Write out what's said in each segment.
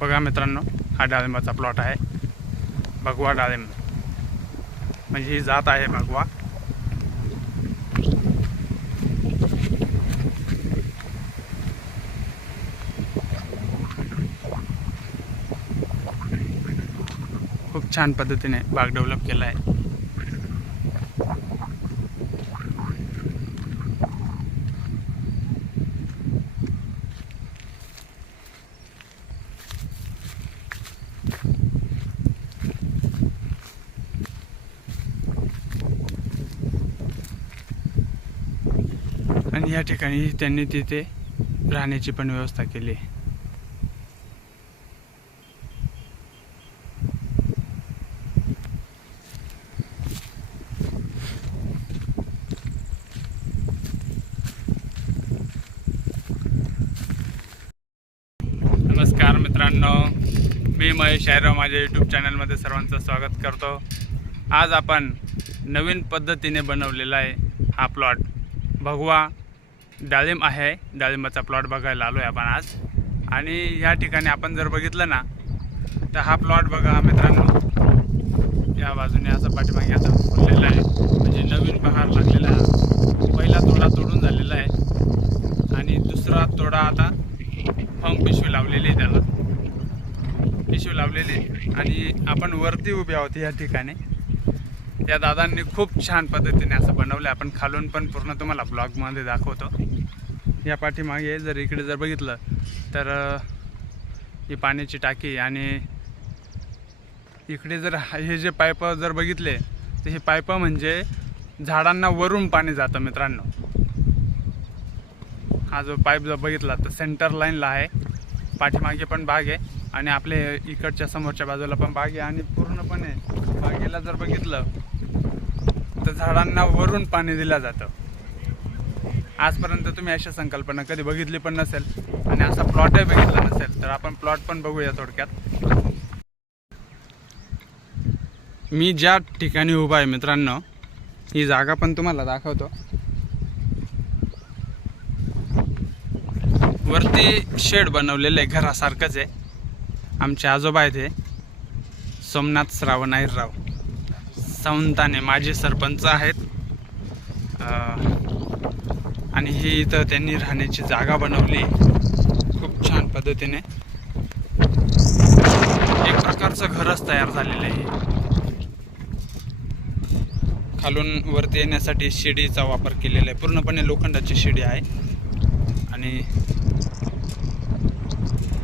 बघा मित्रांनो, हा डाळिंबाचा प्लॉट आहे. भगवा डाळिंब म्हणजे ही जात आहे भगवा. खूप छान पद्धतीने बाग डेव्हलप केला आहे. आणि या ठिकाणी त्यांनी तिथे राहण्याची पण व्यवस्था केली आहे. नमस्कार मित्रांनो, मी महेश आयराव माझ्या यूट्यूब चॅनलमध्ये सर्वांचं स्वागत करतो. आज आपण नवीन पद्धतीने बनवलेला आहे हा प्लॉट. भगवा डाळिंब आहे. डाळिंबाचा प्लॉट बघायला आलो आहे आपण आज. आणि या ठिकाणी आपण जर बघितलं ना तर हा प्लॉट बघा मित्रांनो, या बाजूने असं पाठीमागे आता फुललेला आहे. म्हणजे नवीन बहार लागलेला आहे. पहिला तोडा तोडून झालेला आहे आणि दुसरा तोडा आता फंग पिशवी लावलेली आहे, त्याला पिशवी लावलेली. आणि आपण वरती उभे आहोत या ठिकाणी. त्या दादांनी खूप छान पद्धतीने असं बनवलं. आपण खालून पण पूर्ण तुम्हाला ब्लॉगमध्ये दाखवतो. या पाठीमागे इकडे जर बघितलं तर ही पाण्याची टाकी, आणि इकडे जर हे जे पाईप जर बघितले तर हे पाईप म्हणजे झाडांना वरून पाणी जातं मित्रांनो. हा जो पाईप जर बघितला तर सेंटर लाईनला आहे. पाठीमागे पण बाग आहे आणि आपले इकडच्या समोरच्या बाजूला पण बाग आहे. आणि पूर्णपणे बागेला जर बघितलं तर झाडांना वरून पाणी दिलं जातं. आजपर्यंत तुम्ही अशा संकल्पना कधी बघितली पण नसेल आणि असा प्लॉटही बघितला नसेल. तर आपण प्लॉट पण बघूया थोडक्यात. मी ज्या ठिकाणी उभा आहे मित्रांनो, ही जागा पण तुम्हाला दाखवतो. वरती शेड बनवलेलं आहे, घरासारखंच आहे. आमचे आजोबा आहेत हे सोमनाथ श्रावण आहिरराव सावंताने, माजी सरपंच आहेत. आणि ही इथं त्यांनी राहण्याची जागा बनवली खूप छान पद्धतीने. एक प्रकारचं घरच तयार झालेलं आहे. खालून वरती येण्यासाठी शिडीचा वापर केलेला आहे. पूर्णपणे लोखंडाची शिडी आहे. आणि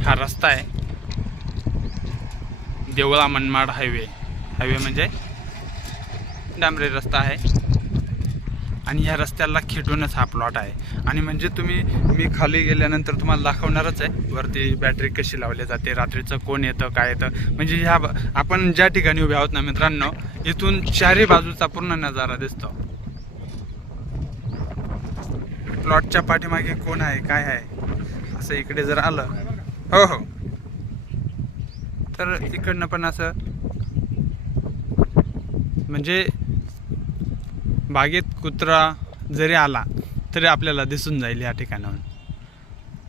हा रस्ता आहे, देवळा मनमाड हायवे म्हणजे डांबरी रस्ता आहे. आणि ह्या रस्त्याला खेटूनच हा प्लॉट आहे. आणि म्हणजे मी खाली गेल्यानंतर तुम्हाला दाखवणारच आहे वरती बॅटरी कशी लावली जाते, रात्रीचं कोण येतं काय येतं. म्हणजे ह्या आपण ज्या ठिकाणी उभे आहोत ना मित्रांनो, इथून चारही बाजूचा पूर्ण नजारा दिसतो. प्लॉटच्या पाठीमागे कोण आहे काय आहे असं इकडे जर आलं, हो तर इकडनं पण असं म्हणजे बागेत कुत्रा जरी आला तरी आपल्याला दिसून जाईल या ठिकाणाहून.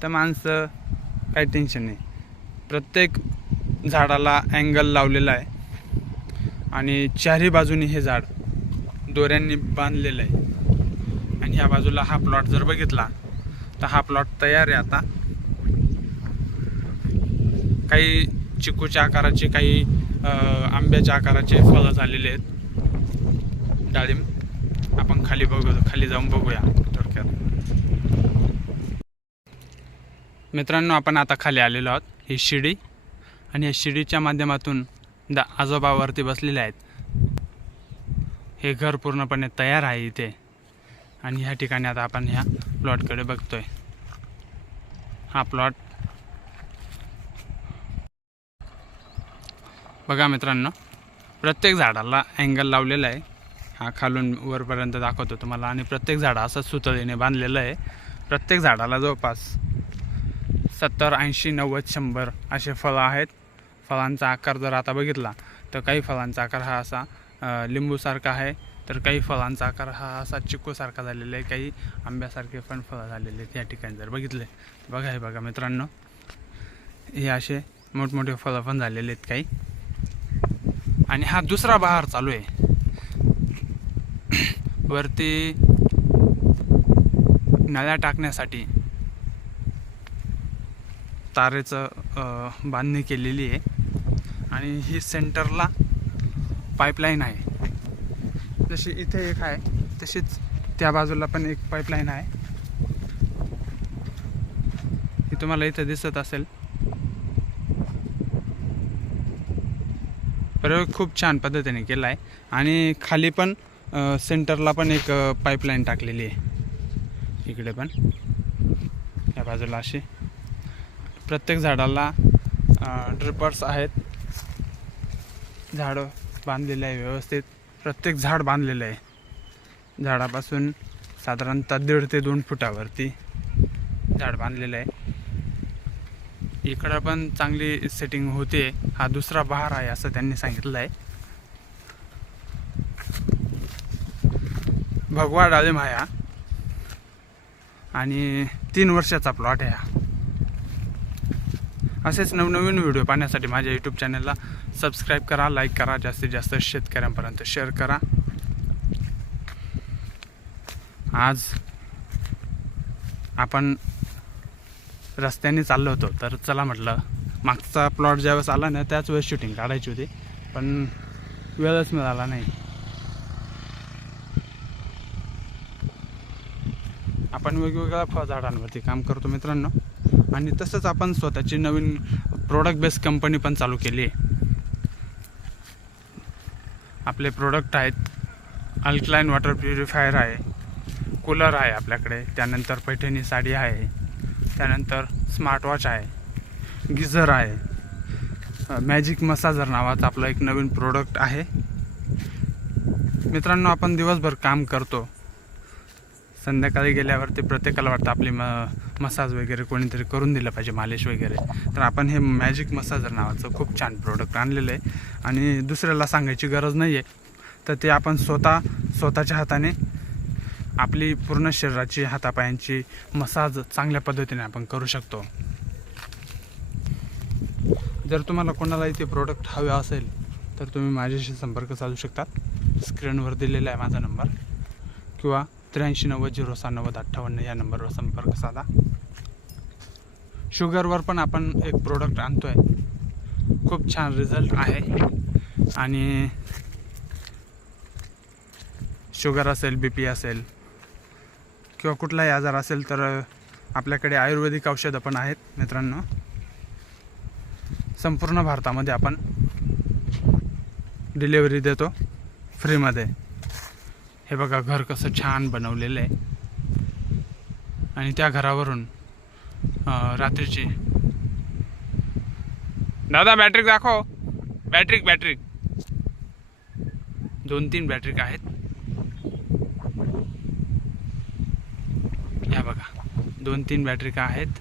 तर माणसं काही टेन्शन नाही. प्रत्येक झाडाला अँगल लावलेला आहे आणि चारही बाजूनी हे झाड दोऱ्यांनी बांधलेलं आहे. आणि ह्या बाजूला हा प्लॉट जर बघितला तर हा प्लॉट तयार आहे आता. काही चिकूच्या आकाराचे, काही आंब्याच्या आकाराचे फळं झालेले आहेत. डाळिंब आपण खाली जाऊन बघूया थोडक्यात. मित्रांनो, आपण आता खाली आलेलो आहोत. ही शिडी, आणि या शिडीच्या माध्यमातून आजोबा वरती बसलेले आहेत. हे घर पूर्णपणे तयार आहे इथे. आणि ह्या ठिकाणी आता आपण ह्या प्लॉटकडे बघतोय. हा प्लॉट बघा मित्रांनो, प्रत्येक झाडाला अँगल लावलेला आहे. हा खालून वरपर्यंत दाखवतो तुम्हाला. आणि प्रत्येक झाड असं सुतळीने बांधलेलं आहे. प्रत्येक झाडाला जवळपास 70, 80, 90, 100 असे फळं आहेत. फळांचा आकार जर आता बघितला तर काही फळांचा आकार हा असा लिंबूसारखा आहे, तर काही फळांचा आकार हा असा चिकूसारखा झालेला आहे. काही आंब्यासारखे पण फळं झालेले आहेत या ठिकाणी जर बघितले. बघा हे बघा मित्रांनो, हे असे मोठमोठे फळं पण झालेले आहेत काही. आणि हा दुसरा बहार चालू आहे. वरती नळ्या टाकण्यासाठी तारेचं बांधणी केलेली आहे. आणि ही सेंटरला पाईपलाईन आहे. जशी इथे एक आहे तशीच त्या बाजूला पण एक पाईपलाईन आहे. ही तुम्हाला इथे दिसत असेल. प्रयोग खूप छान पद्धतीने केला आहे. आणि खाली पण सेंटरला पण एक पाईपलाईन टाकलेली आहे. इकडे पण या बाजूला अशी प्रत्येक झाडाला ड्रिपर्स आहेत. झाडं बांधलेलं आहे व्यवस्थित. प्रत्येक झाड बांधलेलं आहे. झाडापासून साधारणतः 1.5 ते 2 फुटावरती झाड बांधलेलं आहे. इकडं पण चांगली सेटिंग होते. हा दुसरा बहार आहे असं त्यांनी सांगितलं आहे. भगवा डाळिंब आहे हा. आणि 3 वर्षाचा प्लॉट आहे हा. असेच नवनवीन व्हिडिओ पाहण्यासाठी माझ्या यूट्यूब चॅनलला सबस्क्राईब करा, लाईक करा, जास्तीत जास्त शेतकऱ्यांपर्यंत शेअर करा. आज आपण रस्त्याने चाललो होतो तर चला म्हटलं मागचा प्लॉट ज्यावेळेस आला ना त्याच वेळेस शूटिंग काढायची होती, पण वेळच मिळाला नाही. आपण वेगवेगळ्या फळझाडांवरती काम करतो मित्रांनो. आणि तसंच आपण स्वतःची नवीन प्रोडक्ट बेस्ड कंपनी पण चालू केली आहे. आपले प्रोडक्ट आहेत अल्कलाईन वॉटर प्युरिफायर आहे, कूलर आहे आपल्याकडे, त्यानंतर पैठणी साडी आहे, त्यानंतर स्मार्टवॉच आहे, गिझर आहे, मॅजिक मसाजर नावाचं आपलं एक नवीन प्रोडक्ट आहे. मित्रांनो आपण दिवसभर काम करतो, संध्याकाळी गेल्यावरती प्रत्येकाला वाटतं आपली मसाज वगैरे कोणीतरी करून दिलं पाहिजे, मालिश वगैरे. तर आपण हे मॅजिक मसाजर नावाचं खूप छान प्रोडक्ट आणलेलं आहे. आणि दुसऱ्याला सांगायची गरज नाही आहे. तर ते आपण स्वतःच्या हाताने आपली पूर्ण शरीराची हातापायांची मसाज चांगल्या पद्धतीने आपण करू शकतो. जर तुम्हाला कोणालाही ते प्रोडक्ट हवे असेल तर तुम्ही माझ्याशी संपर्क साधू शकतात. स्क्रीनवर दिलेला आहे माझा नंबर, किंवा 8390069058 या नंबरवर संपर्क साधा. शुगरवर पण आपण एक प्रोडक्ट आणतो आहे, खूप छान रिझल्ट आहे. आणि शुगर असेल, BP असेल किंवा कुठलाही आजार असेल तर आपल्याकडे आयुर्वेदिक औषधं पण आहेत मित्रांनो. संपूर्ण भारतामध्ये आपण डिलिव्हरी देतो फ्रीमध्ये. हे बघा घर कसं छान बनवलेलं आहे. आणि त्या घरावरून रात्रीची दादा बॅटरी दाखव. बॅटरी 2-3 बॅटरी आहेत. ह्या बघा 2-3 बॅटरी आहेत.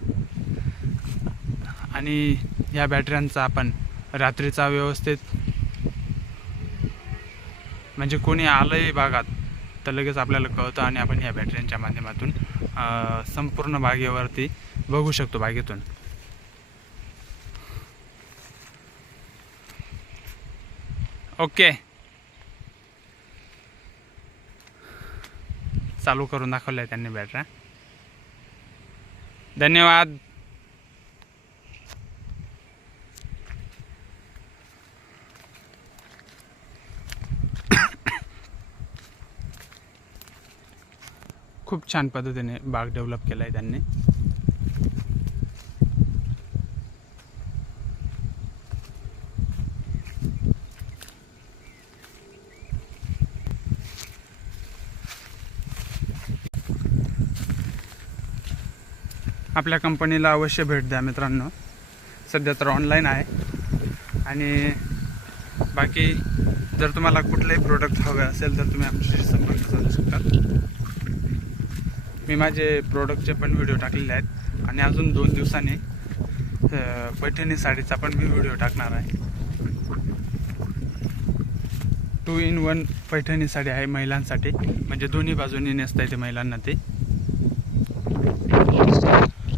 आणि या बॅटऱ्यांचा आपण रात्रीचा व्यवस्थित, म्हणजे कोणी आलंही भागात तर लगेच आपल्याला कळतं आणि आपण ह्या बॅटऱ्यांच्या माध्यमातून संपूर्ण बागेवरती बघू शकतो. बागेतून ओके चालू करून दाखवल्या त्यांनी बॅटऱ्या. धन्यवाद. खूप छान पद्धतीने बाग डेव्हलप केला आहे त्यांनी. आपल्या कंपनीला अवश्य भेट द्या मित्रांनो. सध्या तर ऑनलाईन आहे. आणि बाकी जर तुम्हाला कुठलंही प्रोडक्ट हवं असेल तर तुम्ही आमच्याशी संपर्क साधू शकता. मी माझे प्रोडक्टचे पण व्हिडिओ टाकलेले आहेत. आणि अजून 2 दिवसांनी पैठणी साडीचा पण मी व्हिडिओ टाकणार आहे. 2 in 1 पैठणी साडी आहे महिलांसाठी, म्हणजे दोन्ही बाजूनी नेसता येते महिलांना. ते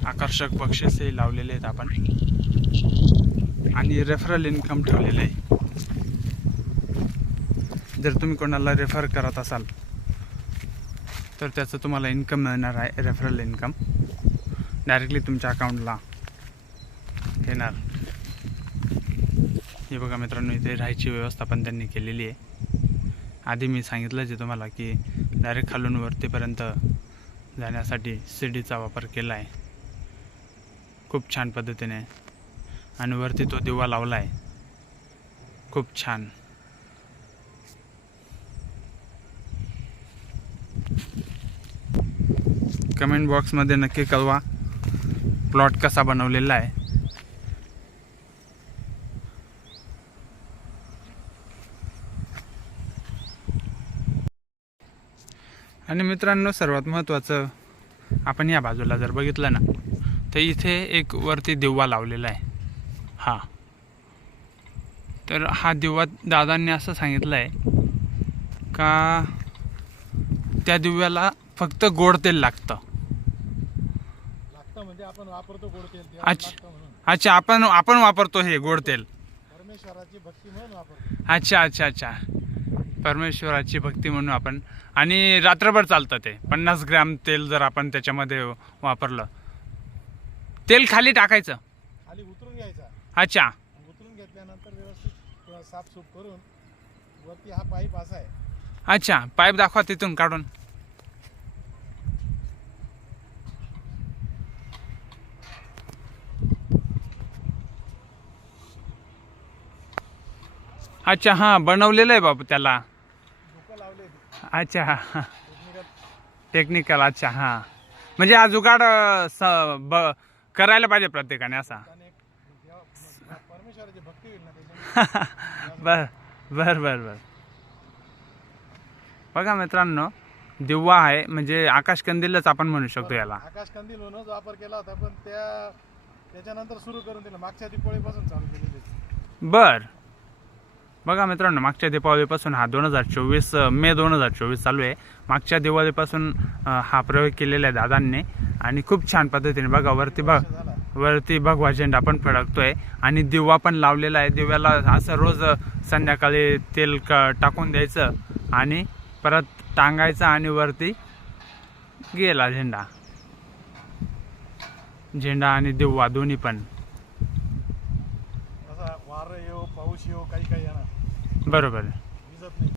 आकर्षक बक्षीसही लावलेले आहेत आपण. आणि रेफरल इन्कम ठेवलेलं आहे. जर तुम्ही कोणाला रेफर करत असाल तर त्याचं तुम्हाला इन्कम मिळणार आहे. रेफरल इन्कम डायरेक्टली तुमच्या अकाउंटला येणार. हे बघा मित्रांनो, इथे राहायची व्यवस्था पण त्यांनी केलेली आहे. आधी मी सांगितलंच आहे तुम्हाला की डायरेक्ट खालून वरतीपर्यंत जाण्यासाठी सीडीचा वापर केला आहे खूप छान पद्धतीने. आणि वरती तो दिवा लावला आहे खूप छान. कमेंट बॉक्समध्ये नक्की कळवा प्लॉट कसा बनवलेला आहे. आणि मित्रांनो, सर्वात महत्त्वाचं, आपण या बाजूला जर बघितलं ना तर इथे एक वरती दिवा लावलेला आहे. तर हा दिवा दादांनी असं सांगितलं आहे का त्या दिव्याला फक्त गोड तेल लागतं. म्हणजे आपण वापरतो गोड तेल. अच्छा, आपण वापरतो हे गोड तेल. परमेश्वराची भक्ती म्हणून वापरतो. अच्छा, परमेश्वराची भक्ती म्हणून आपण. आणि रात्रभर चालतं ते. 50 ग्रॅम तेल जर आपण त्याच्यामध्ये वापरलं, तेल खाली टाकायचं, खाली उतरून घ्यायचा. अच्छा, उतरून घेतल्यानंतर व्यवस्थित साफसूफ करून वरती हा पाईप असा आहे. अच्छा, पाईप दाखवा तिथून काढून. अच्छा, हां, बनवलेलं आहे बाबू त्याला. डोकं लावले अच्छा, टेक्निकल. अच्छा, हां, म्हणजे हा जुगाड करायला पाहिजे प्रत्येकाने असा. परमेश्वराची भक्ती होईल ना त्याच्यामुळे. बर. बघा मित्रांनो, दिवा आहे म्हणजे आकाश कंदीलच आपण म्हणू शकतो याला. आकाश कंदील म्हणूनच वापर केला होता, पण त्याच्यानंतर सुरू करून दिलं. मागच्या दिवाळीपासून चालू केलेली. बर. बघा मित्रांनो, मागच्या दिवाळीपासून हा 2024 मे 2024 चालू आहे. मागच्या दिवाळीपासून हा प्रयोग केलेला आहे दादांनी. आणि खूप छान पद्धतीने बघा वरती भगवा झेंडा पण फडकतोय आणि दिवा पण लावलेला आहे. दिव्याला असं रोज संध्याकाळी तेल टाकून द्यायचं आणि परत टांगायचं आणि वरती गेला झेंडा आणि दिवा दोन्ही पण. वारं येऊ पाऊस येऊ काही येणार बरोबर. भिजत नाही.